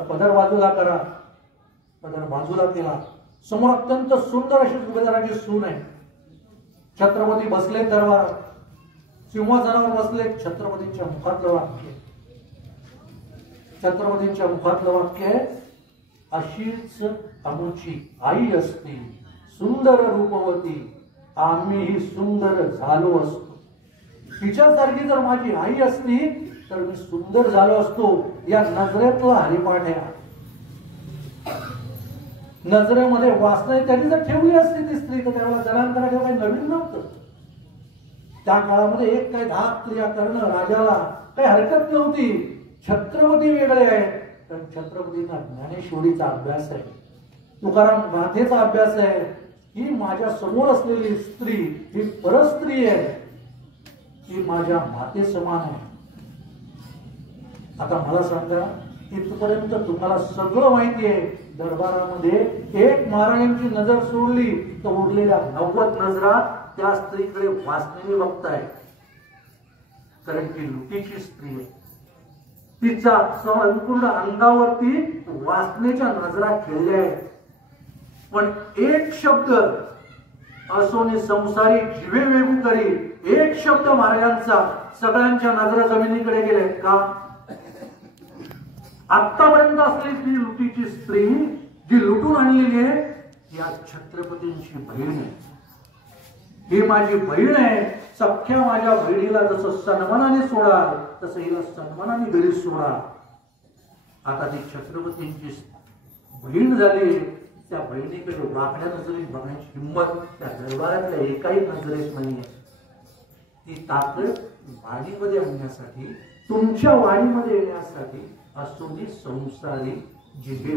पदर बाजूला करा, पदर बाजूला केला। समोर अत्यंत सुंदर अशी सुभेदाराची सून आहे। छत्रपती बसले दरबारात, सिंहासनावर बसले। छत्रपतींच्या मुखातलं वाक्य, छत्रपतींच्या मुखातलं वाक्य आहे, अशीच आमची आई असती सुंदर रूपवती, आम्हीही सुंदर झालो असतो। तिच्यासारखी जर माझी आई असती तर मी सुंदर झालो असतो। या नजरेतला हरिपाठ आहे। नजरेमध्ये वासना त्यांनी जर ठेवली असती ती स्त्री तर त्यावेळेला जनांतराचं काही नवीन नव्हतं। त्या काळामध्ये एक काही 10 क्रिया करणं राजाला काही हरकत नव्हती। छत्रपती वेगळे आहेत, पण छत्रपतींना ज्ञानेश्वरीचा अभ्यास आहे, तुकाराम गाथेचा अभ्यास आहे। ही माझ्या समोर असलेली स्त्री ही परस्त्री आहे, ही माझ्या माते समान आहे। आता मला सांगा, इथपर्यंत तुम्हाला सगळं माहिती आहे। दरबारामध्ये एक महाराजांची नजर सोडली तर उरलेल्या 90 नजरा त्या स्त्रीकडे वासनेने बघताय, कारण ती लुटीची स्त्री आहे। तिच्या संपूर्ण अंगावरती वासनेच्या नजरा खेळल्या आहेत। पण एक शब्द असोनी संसारी जीवे वेगू करी, एक शब्द महाराजांचा सगळ्यांच्या नजरा जमिनीकडे गेले का? आतापर्यंत असलेली ती लुटीची स्त्री जी लुटून आणलेली आहे, या छत्रपतींची बहीण आहे। ही माझी बहीण आहे। सख्या माझ्या बहिणीला जसं सन्मानाने सोडा तसं हिला सन्मानाने घरी सोडा। आता ती छत्रपतींची बहीण झाली, त्या बहिणीकडे वाकड्या नजरेत बघण्याची हिंमत त्या दरबारातल्या एकाही नजरेत नाहीये। ती ताकद वाणीमध्ये आणण्यासाठी, तुमच्या वाणीमध्ये येण्यासाठी असोनी संसारी जिभे